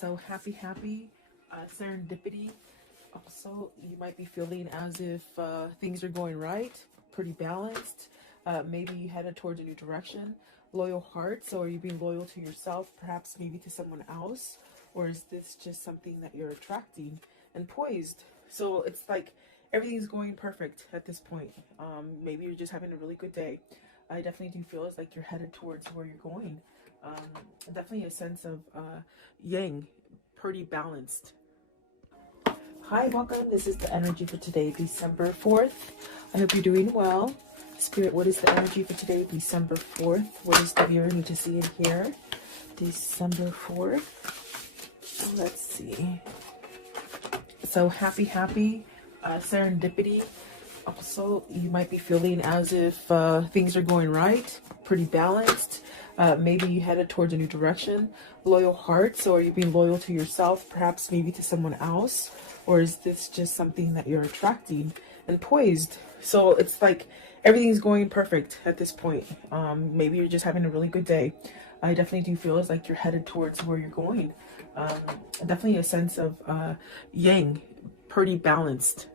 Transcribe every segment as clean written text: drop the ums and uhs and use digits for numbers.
So happy serendipity. Also, you might be feeling as if things are going right, pretty balanced. Maybe headed towards a new direction. Loyal heart. So, are you being loyal to yourself, perhaps maybe to someone else? Or is this just something that you're attracting? And poised. So, it's like everything's going perfect at this point. Maybe you're just having a really good day. I definitely do feel as like you're headed towards where you're going. Um, Definitely a sense of yang, pretty balanced. Hi, welcome. This is the energy for today, December 4th. I hope you're doing well. Spirit, what is the energy for today, December 4th? What does the viewer need to see and hear? December 4th. Let's see. So happy serendipity. Also, you might be feeling as if things are going right, pretty balanced. Maybe you headed towards a new direction. Loyal heart. So are you being loyal to yourself, perhaps maybe to someone else? Or is this just something that you're attracting? And poised. So it's like everything's going perfect at this point. Maybe you're just having a really good day. I definitely do feel as like you're headed towards where you're going. Definitely a sense of yang, pretty balanced.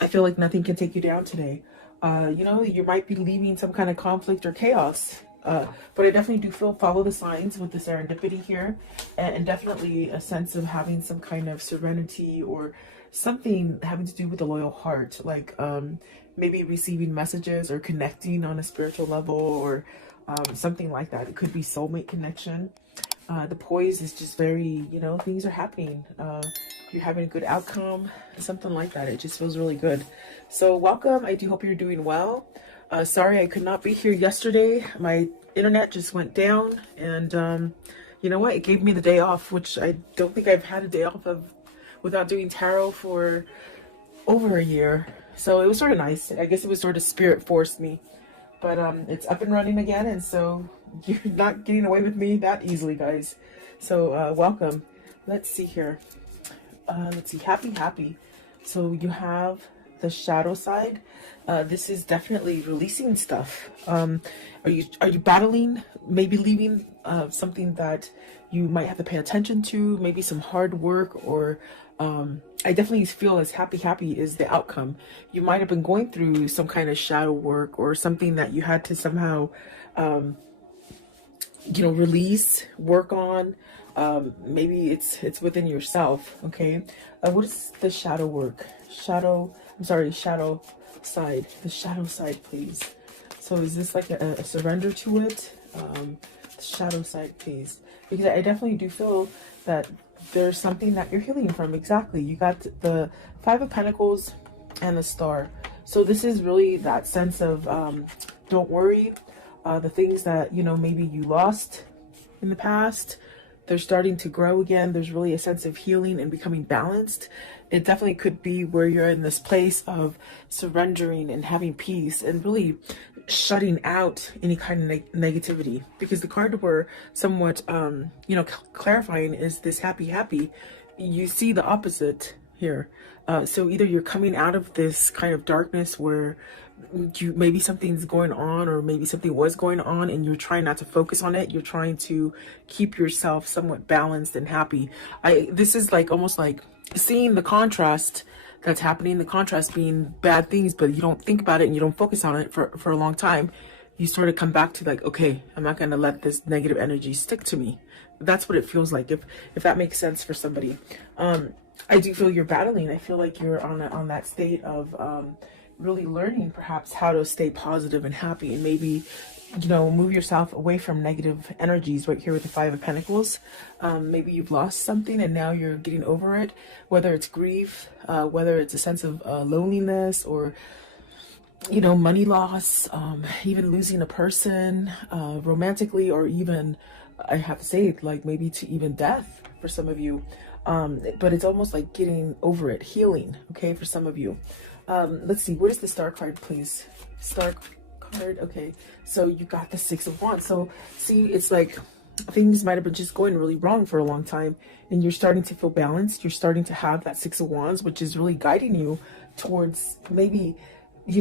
I feel like nothing can take you down today. You might be leaving some kind of conflict or chaos. But I definitely do feel follow the signs with the serendipity here, and definitely a sense of having some kind of serenity or something having to do with the loyal heart, like maybe receiving messages or connecting on a spiritual level or something like that. It could be soulmate connection. The poise is just very, things are happening. You're having a good outcome, something like that. It just feels really good. So welcome. I do hope you're doing well. Sorry I could not be here yesterday. My internet just went down, and you know what? It gave me the day off, which I don't think I've had a day off of without doing tarot for over a year. So it was sort of nice. I guess it was sort of spirit forced me. But it's up and running again, and so you're not getting away with me that easily, guys. So welcome. Let's see here. Let's see. Happy. So you have the shadow side. This is definitely releasing stuff. Are you battling, maybe leaving something that you might have to pay attention to, maybe some hard work, or I definitely feel as happy is the outcome. You might have been going through some kind of shadow work or something that you had to somehow release, work on. Maybe it's within yourself. Okay. What is the shadow work? Shadow side. The shadow side, please. So is this like a surrender to it? The shadow side, please. Because I definitely do feel that there's something that you're healing from. Exactly. You got the Five of Pentacles and the Star. So this is really that sense of don't worry. The things that, maybe you lost in the past, they're starting to grow again. There's really a sense of healing and becoming balanced. It definitely could be where you're in this place of surrendering and having peace and really shutting out any kind of negativity, because the card we're somewhat clarifying is this happy. You see the opposite here. So either you're coming out of this kind of darkness where maybe something's going on, or maybe something was going on and you're trying not to focus on it. You're trying to keep yourself somewhat balanced and happy. This is like almost like seeing the contrast that's happening, the contrast being bad things, but you don't think about it and you don't focus on it for a long time. You sort of come back to like, okay, I'm not going to let this negative energy stick to me. That's what it feels like, if that makes sense for somebody. I do feel you're battling. I feel like you're on that state of really learning perhaps how to stay positive and happy, and maybe move yourself away from negative energies. Right here with the Five of Pentacles, maybe you've lost something and now you're getting over it, whether it's grief, whether it's a sense of loneliness, or money loss, even losing a person romantically, or even, I have to say, like maybe to even death for some of you. But it's almost like getting over it, healing, okay, for some of you. Let's see, what is the Star card, please? Star card. Okay, so you got the Six of Wands. So see, it's like things might have been just going really wrong for a long time, and you're starting to feel balanced. You're starting to have that Six of Wands, which is really guiding you towards maybe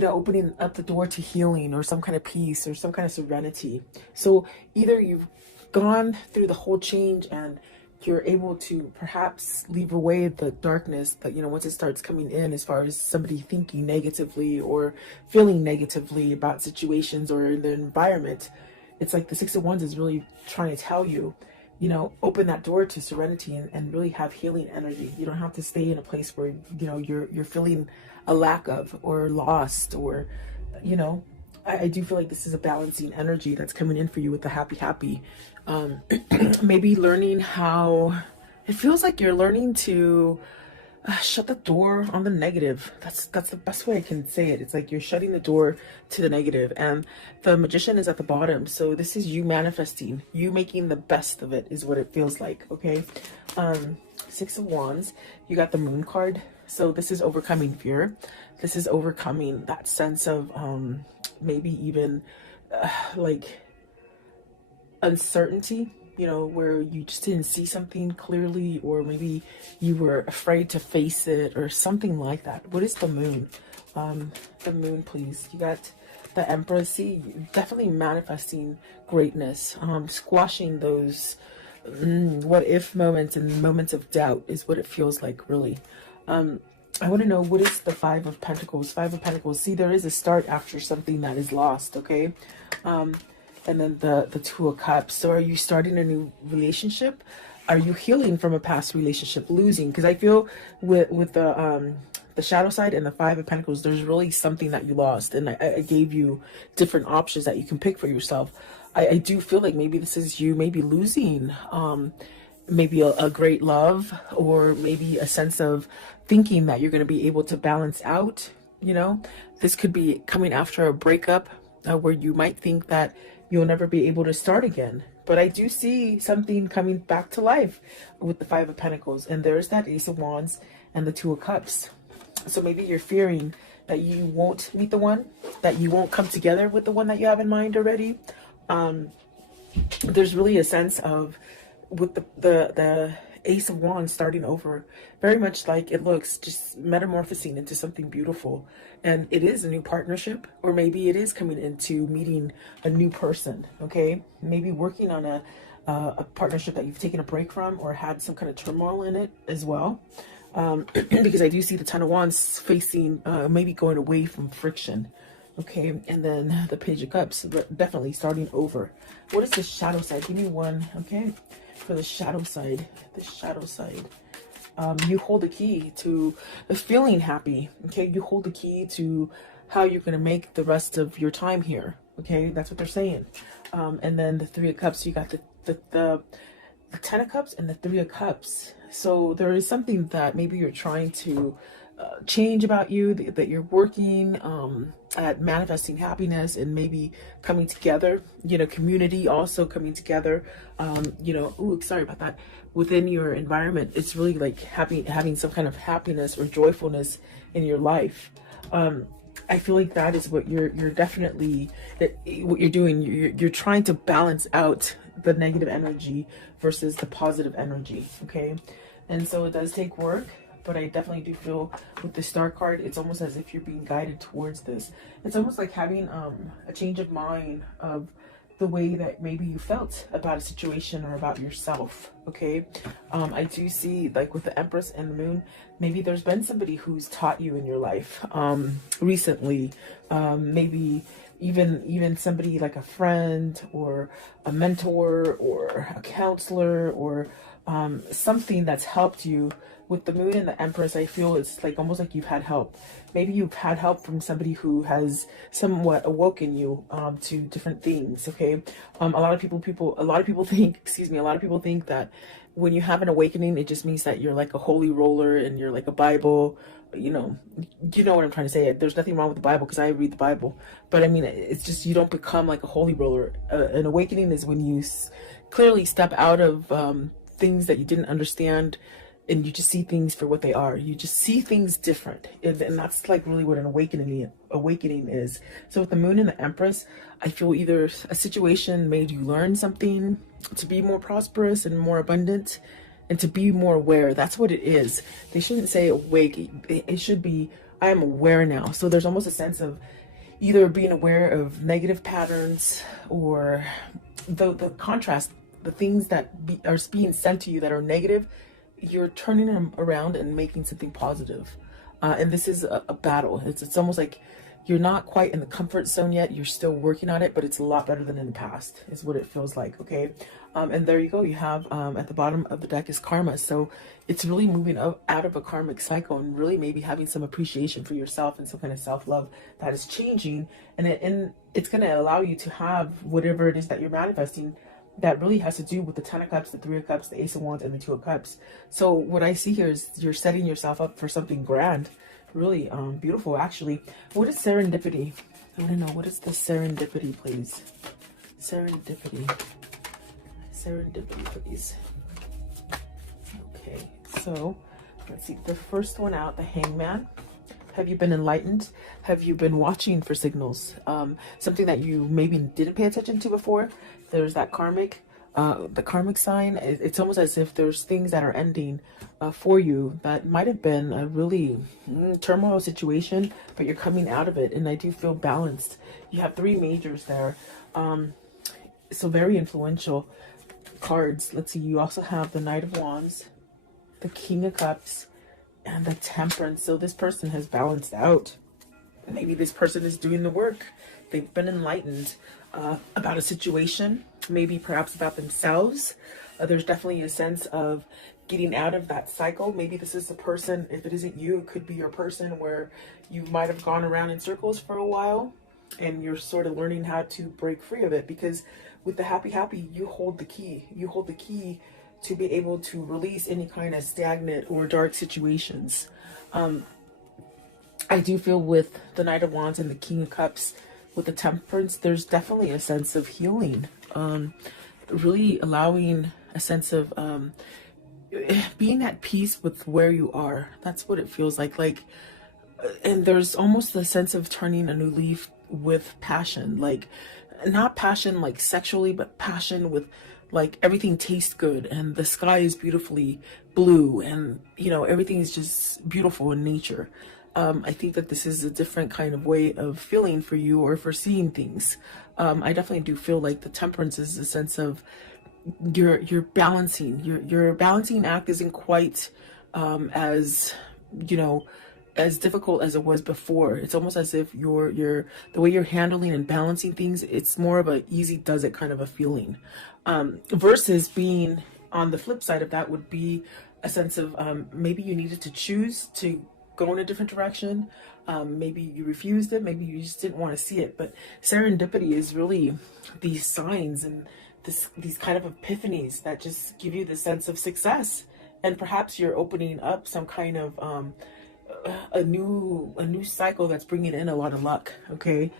opening up the door to healing, or some kind of peace, or some kind of serenity. So either you've gone through the whole change and you're able to perhaps leave away the darkness, but once it starts coming in, as far as somebody thinking negatively or feeling negatively about situations or the environment, it's like the Six of Wands is really trying to tell you, open that door to serenity and really have healing energy. You don't have to stay in a place where, you're feeling a lack of or lost or, I do feel like this is a balancing energy that's coming in for you with the happy. Maybe learning how, it feels like you're learning to shut the door on the negative. That's the best way I can say it. It's like you're shutting the door to the negative, and the Magician is at the bottom. So this is you manifesting, you making the best of it is what it feels like. Okay. Six of Wands, you got the Moon card. So this is overcoming fear. This is overcoming that sense of maybe even like uncertainty, where you just didn't see something clearly, or maybe you were afraid to face it or something like that. What is the Moon? The Moon, please. You got the Empress. See, definitely manifesting greatness, squashing those what if moments and moments of doubt is what it feels like, really. I want to know, what is the Five of Pentacles? Five of Pentacles. See, there is a start after something that is lost, okay? And then the Two of Cups. So are you starting a new relationship? Are you healing from a past relationship, losing? Because I feel with the shadow side and the Five of Pentacles, there's really something that you lost. And I gave you different options that you can pick for yourself. I do feel like maybe this is you maybe losing maybe a great love, or maybe a sense of thinking that you're going to be able to balance out. This could be coming after a breakup where you might think that you'll never be able to start again. But I do see something coming back to life with the Five of Pentacles, and there's that Ace of Wands and the Two of Cups. So maybe you're fearing that you won't meet the one, that you won't come together with the one that you have in mind already. There's really a sense of, with the Ace of Wands starting over, very much like it looks, just metamorphosing into something beautiful. And it is a new partnership, or maybe it is coming into meeting a new person, okay? Maybe working on a partnership that you've taken a break from, or had some kind of turmoil in it as well. Because I do see the Ten of Wands facing, maybe going away from friction. Okay, and then the Page of Cups, definitely starting over. What is the shadow side? Give me one, okay? For the shadow side, you hold the key to feeling happy, okay? You hold the key to how you're going to make the rest of your time here, okay? That's what they're saying. And then the Three of Cups, you got the Ten of Cups and the Three of Cups. So there is something that maybe you're trying to change about you, that you're working at manifesting happiness and maybe coming together, community also coming together, ooh, sorry about that, within your environment. It's really like having some kind of happiness or joyfulness in your life. I feel like that is what you're definitely, what you're doing. You're trying to balance out the negative energy versus the positive energy, okay? And so it does take work. But I definitely do feel with the Star card, it's almost as if you're being guided towards this. It's almost like having a change of mind of the way that maybe you felt about a situation or about yourself, okay? I do see, like with the Empress and the Moon, maybe there's been somebody who's taught you in your life recently. Maybe even somebody like a friend or a mentor or a counselor, or something that's helped you. With the Moon and the Empress, I feel it's like almost like you've had help. Maybe you've had help from somebody who has somewhat awoken you to different things. Okay, a lot of people think, a lot of people think that when you have an awakening, it just means that you're like a holy roller and you're like a Bible. You know what I'm trying to say. There's nothing wrong with the Bible, because I read the Bible, but I mean, it's just you don't become like a holy roller. An awakening is when you clearly step out of things that you didn't understand, and you just see things for what they are. You just see things different, and that's like really what an awakening is. So with the Moon and the Empress, I feel either a situation made you learn something to be more prosperous and more abundant, and to be more aware. That's what it is. They shouldn't say awake. It should be, I am aware now. So there's almost a sense of either being aware of negative patterns, or the contrast the things that are being sent to you that are negative, you're turning them around and making something positive. And this is a battle. It's almost like you're not quite in the comfort zone yet. You're still working on it, but it's a lot better than in the past, is what it feels like. Okay. And there you go. You have at the bottom of the deck is karma. So it's really moving out of a karmic cycle and really maybe having some appreciation for yourself and some kind of self-love that is changing. And it's going to allow you to have whatever it is that you're manifesting that really has to do with the 10 of Cups, the 3 of Cups, the Ace of Wands, and the 2 of Cups. So what I see here is you're setting yourself up for something grand. Really beautiful, actually. What is serendipity? I want to know, what is the serendipity, please? Serendipity. Serendipity, please. Okay, so let's see. The first one out, the Hangman. Have you been enlightened? Have you been watching for signals? Something that you maybe didn't pay attention to before? There's that the karmic sign. It's almost as if there's things that are ending for you that might have been a really turmoil situation, but you're coming out of it. And I do feel balanced. You have 3 majors there. So very influential cards. Let's see. You also have the Knight of Wands, the King of Cups, and the Temperance. So this person has balanced out. Maybe this person is doing the work. They've been enlightened about a situation, maybe perhaps about themselves. There's definitely a sense of getting out of that cycle. Maybe this is the person, if it isn't you, it could be your person where you might have gone around in circles for a while and you're sort of learning how to break free of it, because with the happy, you hold the key. You hold the key to be able to release any kind of stagnant or dark situations. I do feel with the Knight of Wands and the King of Cups, with the Temperance, there's definitely a sense of healing. Really allowing a sense of being at peace with where you are. That's what it feels like. And there's almost a sense of turning a new leaf with passion. Like, not passion like sexually, but passion with like everything tastes good and the sky is beautifully blue and, you know, everything is just beautiful in nature. I think that this is a different kind of way of feeling for you or for seeing things. I definitely do feel like the Temperance is a sense of you're balancing. Your balancing act isn't quite as, you know, as difficult as it was before. It's almost as if the way you're handling and balancing things, it's more of a easy does it kind of a feeling. Versus being on the flip side of that would be a sense of maybe you needed to choose to go in a different direction. Maybe you refused it, maybe you just didn't want to see it. But serendipity is really these signs and these kind of epiphanies that just give you the sense of success. And perhaps you're opening up some kind of a new cycle that's bringing in a lot of luck. Okay,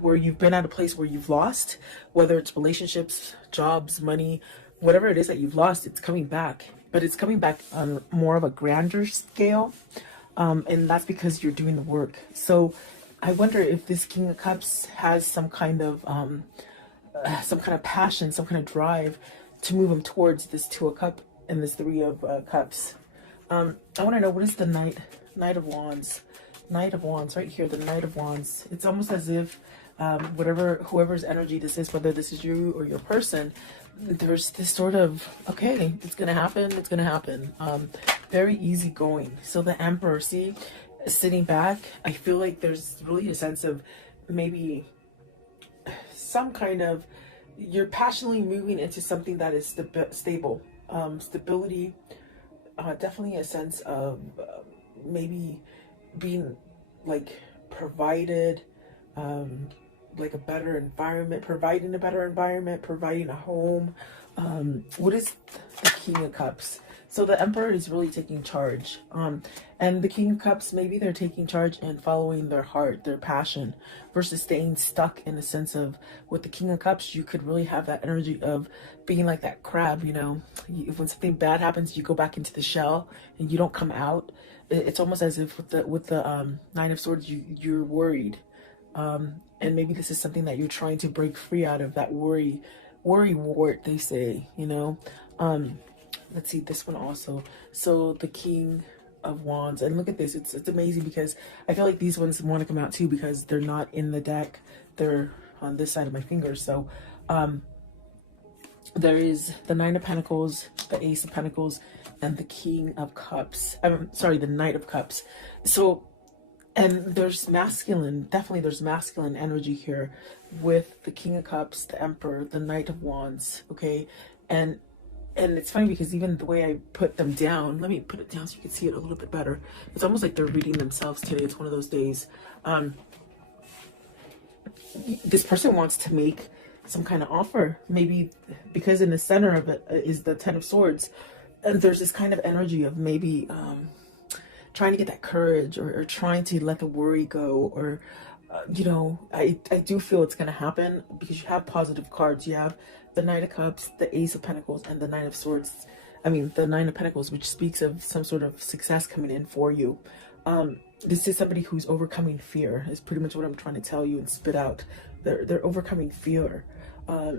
where you've been at a place where you've lost, whether it's relationships, jobs, money, whatever it is that you've lost, it's coming back. But it's coming back on more of a grander scale. And that's because you're doing the work. So I wonder if this King of Cups has some kind of passion, some kind of drive to move him towards this 2 of Cups and this 3 of Cups. I want to know, what is the Knight of Wands? Knight of Wands, right here, the Knight of Wands. It's almost as if whoever's energy this is, whether this is you or your person, there's this sort of, okay, it's gonna happen, it's gonna happen. Very easygoing. So the Emperor, see, sitting back, I feel like there's really a sense of maybe some kind of, you're passionately moving into something that is stable. Stability, definitely a sense of maybe being like provided, like a better environment, providing a better environment, providing a home. What is the King of Cups? So the Emperor is really taking charge. And the King of Cups, maybe they're taking charge and following their heart, their passion, versus staying stuck in the sense of, with the King of Cups, you could really have that energy of being like that crab, you know, when something bad happens, you go back into the shell and you don't come out. It's almost as if with the Nine of Swords, you're worried. And maybe this is something that you're trying to break free out of, that worry wart, they say, you know. Let's see this one also. So the King of Wands, and look at this, it's amazing because I feel like these ones want to come out too because they're not in the deck, they're on this side of my finger. So there is the Nine of Pentacles, the Ace of Pentacles, and the King of Cups. I'm sorry, the Knight of Cups. So, and there's masculine, definitely there's masculine energy here with the King of Cups, the Emperor, the Knight of Wands, okay? And it's funny because even the way I put them down, let me put it down so you can see it a little bit better. It's almost like they're reading themselves today. It's one of those days. This person wants to make some kind of offer, maybe because in the center of it is the Ten of Swords, and there's this kind of energy of maybe trying to get that courage, or trying to let the worry go, or you know, I do feel it's going to happen because you have positive cards. You have the Knight of Cups, the Ace of Pentacles, and the Nine of Swords. I mean, the Nine of Pentacles, which speaks of some sort of success coming in for you. This is somebody who's overcoming fear, is pretty much what I'm trying to tell you and spit out. They're overcoming fear.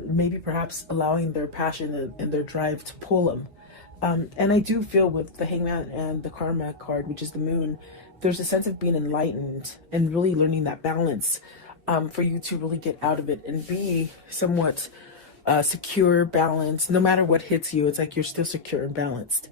Maybe perhaps allowing their passion and their drive to pull them. And I do feel with the Hangman and the Karma card, which is the Moon, there's a sense of being enlightened and really learning that balance, for you to really get out of it and be somewhat secure, balanced. No matter what hits you, it's like you're still secure and balanced.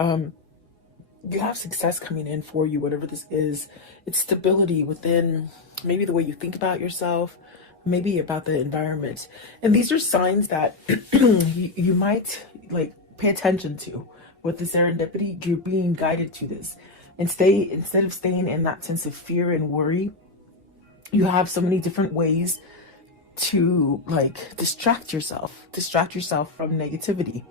You have success coming in for you, whatever this is. It's stability within maybe the way you think about yourself, maybe about the environment. And these are signs that you might like pay attention to with the serendipity. You're being guided to this. And instead of staying in that sense of fear and worry, you have so many different ways to like distract yourself from negativity.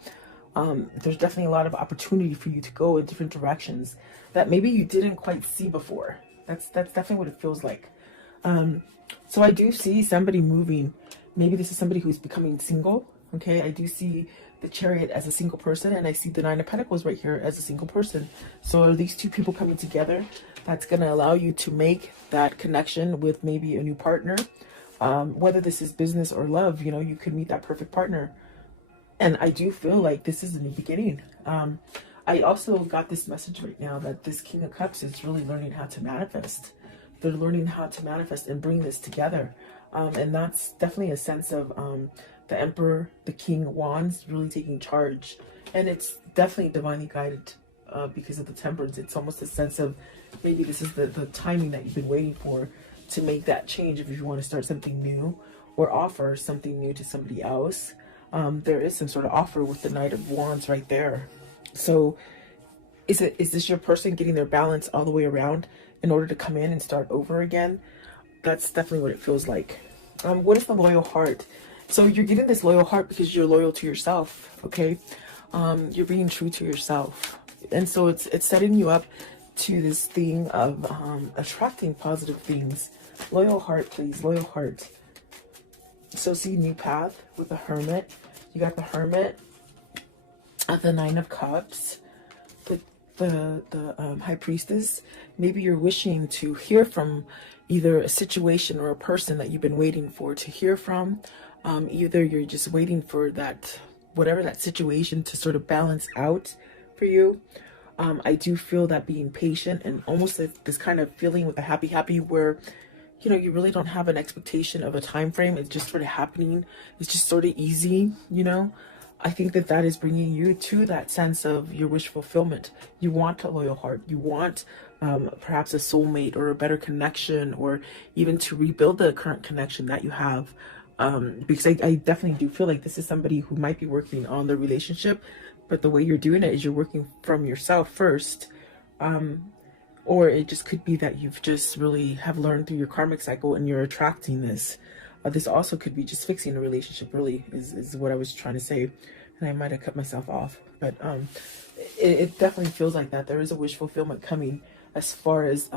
There's definitely a lot of opportunity for you to go in different directions that maybe you didn't quite see before. That's definitely what it feels like. So I do see somebody moving. Maybe this is somebody who's becoming single. Okay, I do see the Chariot as a single person, and I see the Nine of Pentacles right here as a single person. So are these two people coming together? That's going to allow you to make that connection with maybe a new partner. Whether this is business or love, you know, you could meet that perfect partner. And I do feel like this is a new beginning. I also got this message right now that this King of Cups is really learning how to manifest. They're learning how to manifest and bring this together. And that's definitely a sense of the Emperor, the King of Wands, really taking charge. And it's definitely divinely guided because of the Temperance. It's almost a sense of maybe this is the timing that you've been waiting for to make that change if you want to start something new or offer something new to somebody else. There is some sort of offer with the Knight of Wands right there. So is this your person getting their balance all the way around in order to come in and start over again? That's definitely what it feels like. What is the loyal heart? So you're getting this loyal heart because you're loyal to yourself, okay? You're being true to yourself. And so it's setting you up to this thing of attracting positive things. Loyal heart, please. Loyal heart. So see new path with the Hermit. You got the Hermit, the Nine of Cups, the High Priestess. Maybe you're wishing to hear from either a situation or a person that you've been waiting for to hear from. Either you're just waiting for that, whatever that situation to sort of balance out for you. I do feel that being patient and almost like this kind of feeling with the happy where, you know, you really don't have an expectation of a time frame. It's just sort of happening. It's just sort of easy, you know. I think that is bringing you to that sense of your wish fulfillment. You want a loyal heart. You want perhaps a soulmate or a better connection, or even to rebuild the current connection that you have. Because I definitely do feel like this is somebody who might be working on the relationship, but the way you're doing it is you're working from yourself first. Or it just could be that you've just really have learned through your karmic cycle and you're attracting this. This also could be just fixing a relationship, really, is what I was trying to say. And I might have cut myself off. But it definitely feels like that. There is a wish fulfillment coming as far as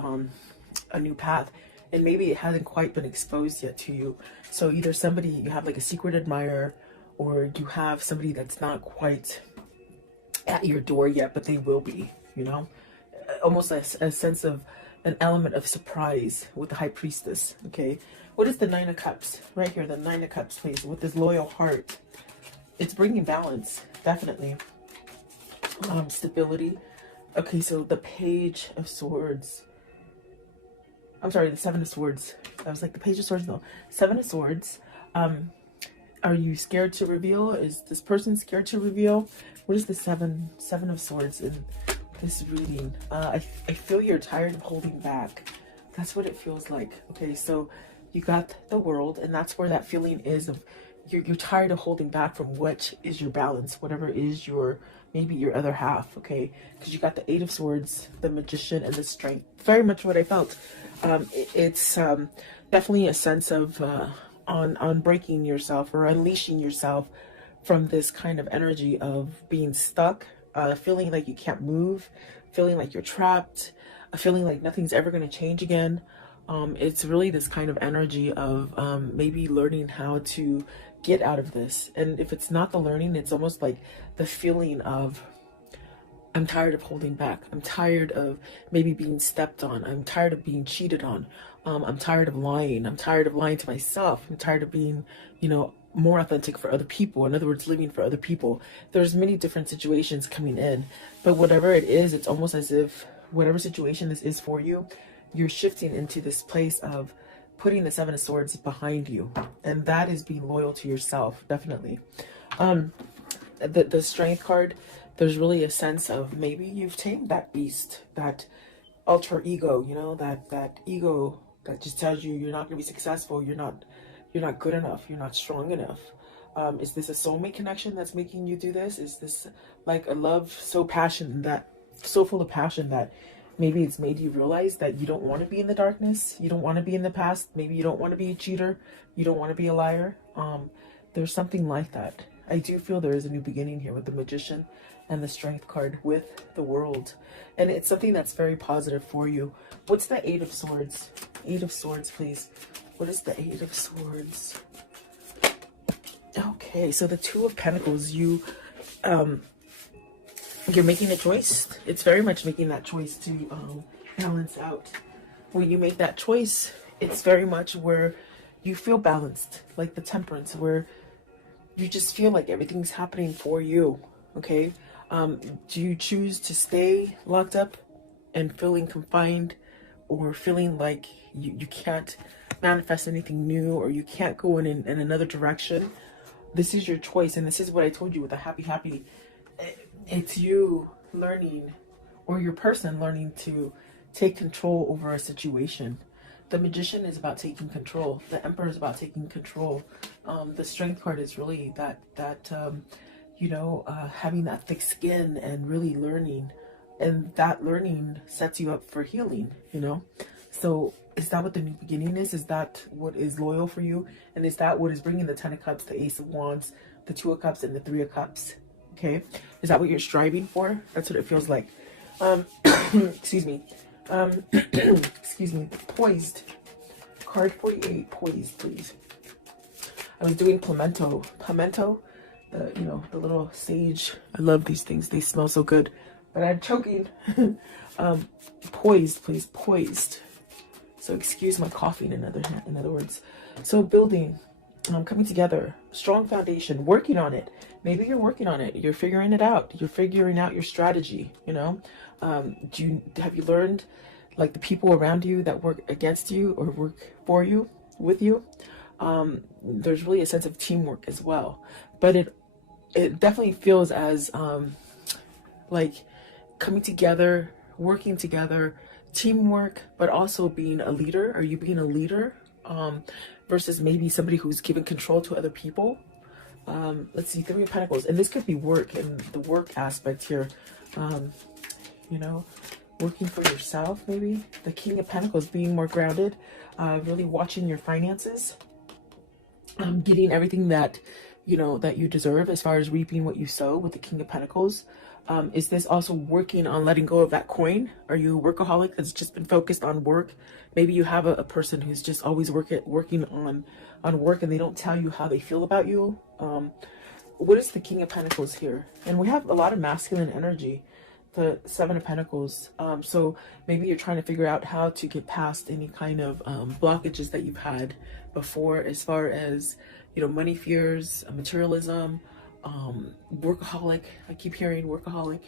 a new path. And maybe it hasn't quite been exposed yet to you. So either somebody, you have like a secret admirer, or you have somebody that's not quite at your door yet, but they will be, you know? Almost a sense of an element of surprise with the High Priestess, okay? What is the Nine of Cups? Right here, the Nine of Cups, please, with this loyal heart. It's bringing balance, definitely. Stability. Okay, so the Page of Swords. I'm sorry, the Seven of Swords. I was like, the Page of Swords, no. Seven of Swords. Are you scared to reveal? Is this person scared to reveal? What is the seven of swords in this reading? I feel you're tired of holding back. That's what it feels like. Okay, so you got the World, and that's where that feeling is of you're tired of holding back from what is your balance, whatever is your, maybe your other half. Okay, because you got the Eight of Swords, the Magician, and the Strength. Very much what I felt. It's definitely a sense of on breaking yourself or unleashing yourself from this kind of energy of being stuck, feeling like you can't move, feeling like you're trapped, feeling like nothing's ever going to change again. It's really this kind of energy of maybe learning how to get out of this. And if it's not the learning, it's almost like the feeling of, I'm tired of holding back. I'm tired of maybe being stepped on. I'm tired of being cheated on. I'm tired of lying. I'm tired of lying to myself. I'm tired of being, you know, more authentic for other people. In other words, living for other people. There's many different situations coming in, but whatever it is, it's almost as if whatever situation this is for you, you're shifting into this place of putting the Seven of Swords behind you. And that is being loyal to yourself, definitely. The Strength card, there's really a sense of maybe you've tamed that beast, that alter ego, you know, that ego that just tells you you're not going to be successful, you're not good enough, you're not strong enough. Is this a soulmate connection that's making you do this? Is this like a love so full of passion that maybe it's made you realize that you don't want to be in the darkness, you don't want to be in the past, maybe you don't want to be a cheater, you don't want to be a liar? There's something like that. I do feel there is a new beginning here with the Magician and the Strength card with the World. And it's something that's very positive for you. What's the Eight of Swords? Eight of Swords, please. What is the Eight of Swords? Okay, so the Two of Pentacles, you're making a choice. It's very much making that choice to balance out. When you make that choice, it's very much where you feel balanced, like the Temperance, where you just feel like everything's happening for you. Okay, do you choose to stay locked up and feeling confined, or feeling like you can't manifest anything new, or you can't go in another direction? This is your choice, and this is what I told you with the happy. It's you learning, or your person learning to take control over a situation. The Magician is about taking control. The Emperor is about taking control. The Strength card is really having that thick skin and really learning. And that learning sets you up for healing, you know? So is that what the new beginning is? Is that what is loyal for you? And is that what is bringing the Ten of Cups, the Ace of Wands, the Two of Cups, and the Three of Cups? Okay? Is that what you're striving for? That's what it feels like. Excuse me. Excuse me. Poised. Card 48. Poised, please. I was doing pimento. Pimento, the little sage. I love these things. They smell so good. But I'm choking. Poised, please. Poised. So excuse my coughing, in other words. So building, coming together, strong foundation, working on it. Maybe you're working on it. You're figuring it out. You're figuring out your strategy, you know. Have you learned, like, the people around you that work against you or work for you, with you? There's really a sense of teamwork as well. But it definitely feels as like coming together, working together, teamwork, but also being a leader. Are you being a leader versus maybe somebody who's given control to other people? Let's see, Three of Pentacles, and this could be work, and the work aspect here, working for yourself, maybe. The King of Pentacles, being more grounded, really watching your finances, getting everything that you deserve, as far as reaping what you sow with the King of Pentacles. Is this also working on letting go of that coin? Are you a workaholic that's just been focused on work? Maybe you have a person who's just always working on work, and they don't tell you how they feel about you. What is the King of Pentacles here? And we have a lot of masculine energy, the Seven of Pentacles. So maybe you're trying to figure out how to get past any kind of blockages that you've had before, as far as, money fears, materialism, workaholic. I keep hearing workaholic.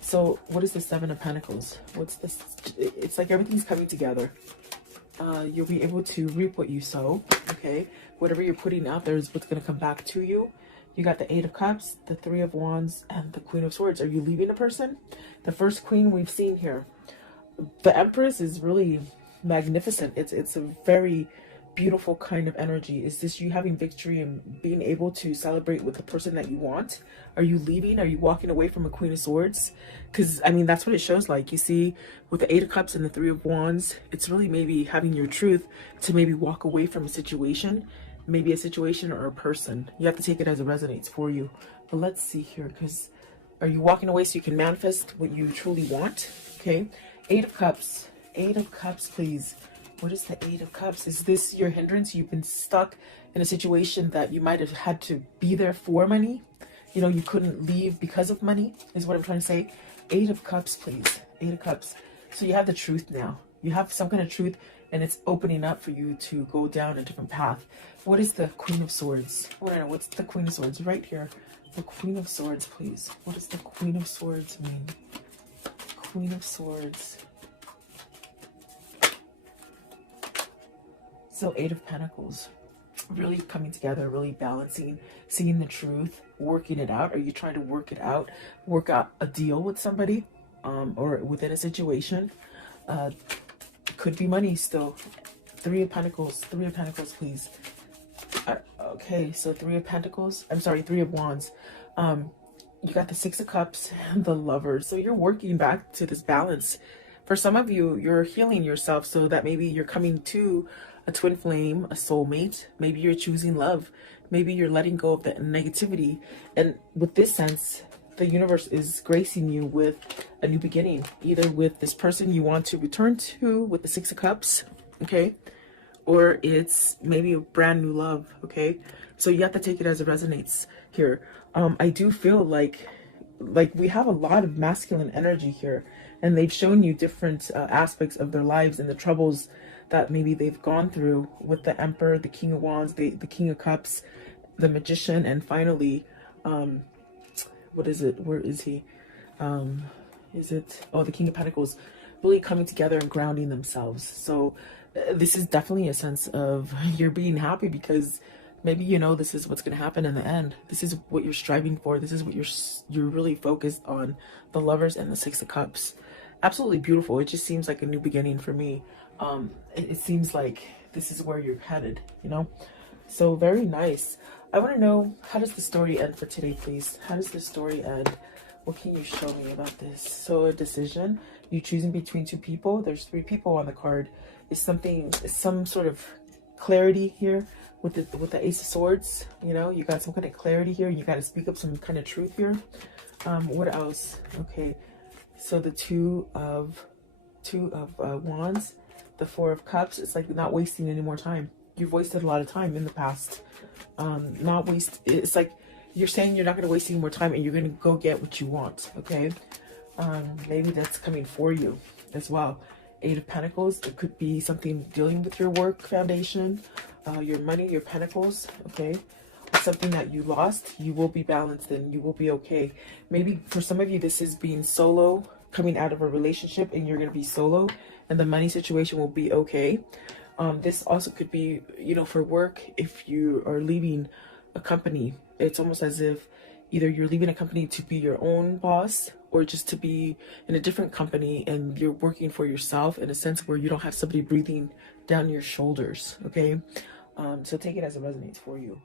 So what is the Seven of Pentacles? What's this? It's like everything's coming together. You'll be able to reap what you sow. okay? Whatever you're putting out there is what's going to come back to you. You got the Eight of Cups, the Three of Wands, and the Queen of Swords. Are you leaving a person? The first queen we've seen here. The Empress is really magnificent. It's a very beautiful kind of energy. Is this you having victory and being able to celebrate with the person that you want? Are you leaving? Are you walking away from a Queen of Swords? Because I mean, that's what it shows like. You see with the Eight of Cups and the Three of Wands, it's really maybe having your truth to maybe walk away from a situation, maybe a situation or a person. You have to take it as it resonates for you. But let's see here, because are you walking away so you can manifest what you truly want? Okay, Eight of Cups. Eight of Cups, please. What is the Eight of Cups? Is this your hindrance? You've been stuck in a situation that you might have had to be there for money. You know, you couldn't leave because of money, is what I'm trying to say. Eight of Cups, please. Eight of Cups. So you have the truth now. You have some kind of truth, and it's opening up for you to go down a different path. What is the Queen of Swords? What's the Queen of Swords? Right here. The Queen of Swords, please. What does the Queen of Swords mean? Queen of Swords. So Eight of Pentacles, really coming together, really balancing, seeing the truth, working it out. Are you trying to work it out, work out a deal with somebody, or within a situation? Could be money still. Three of Pentacles, please. Okay, so Three of Pentacles, I'm sorry, Three of Wands. You got the Six of Cups and the Lovers. So you're working back to this balance. For some of you, you're healing yourself so that maybe you're coming to a twin flame, a soulmate. Maybe you're choosing love. Maybe you're letting go of the negativity. And with this sense, the universe is gracing you with a new beginning, either with this person you want to return to with the Six of Cups, okay? Or it's maybe a brand new love, okay? So you have to take it as it resonates here. I do feel like we have a lot of masculine energy here, and they've shown you different aspects of their lives and the troubles that maybe they've gone through with the Emperor, the King of Wands, the King of Cups, the Magician, and finally, what is it? Where is he? Is it? Oh, the King of Pentacles, really coming together and grounding themselves. So this is definitely a sense of you're being happy because maybe you know this is what's going to happen in the end. This is what you're striving for. This is what you're really focused on. The Lovers and the Six of Cups. Absolutely beautiful. It just seems like a new beginning for me. It seems like this is where you're headed, you know? So very nice. I want to know, how does the story end for today, please? How does the story end? What can you show me about this? So a decision, you choosing between two people. There's three people on the card. Is some sort of clarity here with the Ace of Swords? You know, you got some kind of clarity here. You got to speak up some kind of truth here. What else? Okay, so the two of Wands, the Four of Cups. It's like not wasting any more time. You've wasted a lot of time in the past. It's like you're saying you're not going to waste any more time and you're going to go get what you want. Okay, maybe that's coming for you as well. Eight of Pentacles. It could be something dealing with your work foundation, your money, your pentacles. Okay, something that you lost. You will be balanced and you will be okay. Maybe for some of you, this is being solo, coming out of a relationship, and you're going to be solo, and the money situation will be okay. This also could be, you know, for work. If you are leaving a company, it's almost as if either you're leaving a company to be your own boss or just to be in a different company and you're working for yourself in a sense where you don't have somebody breathing down your shoulders. Okay, so take it as it resonates for you.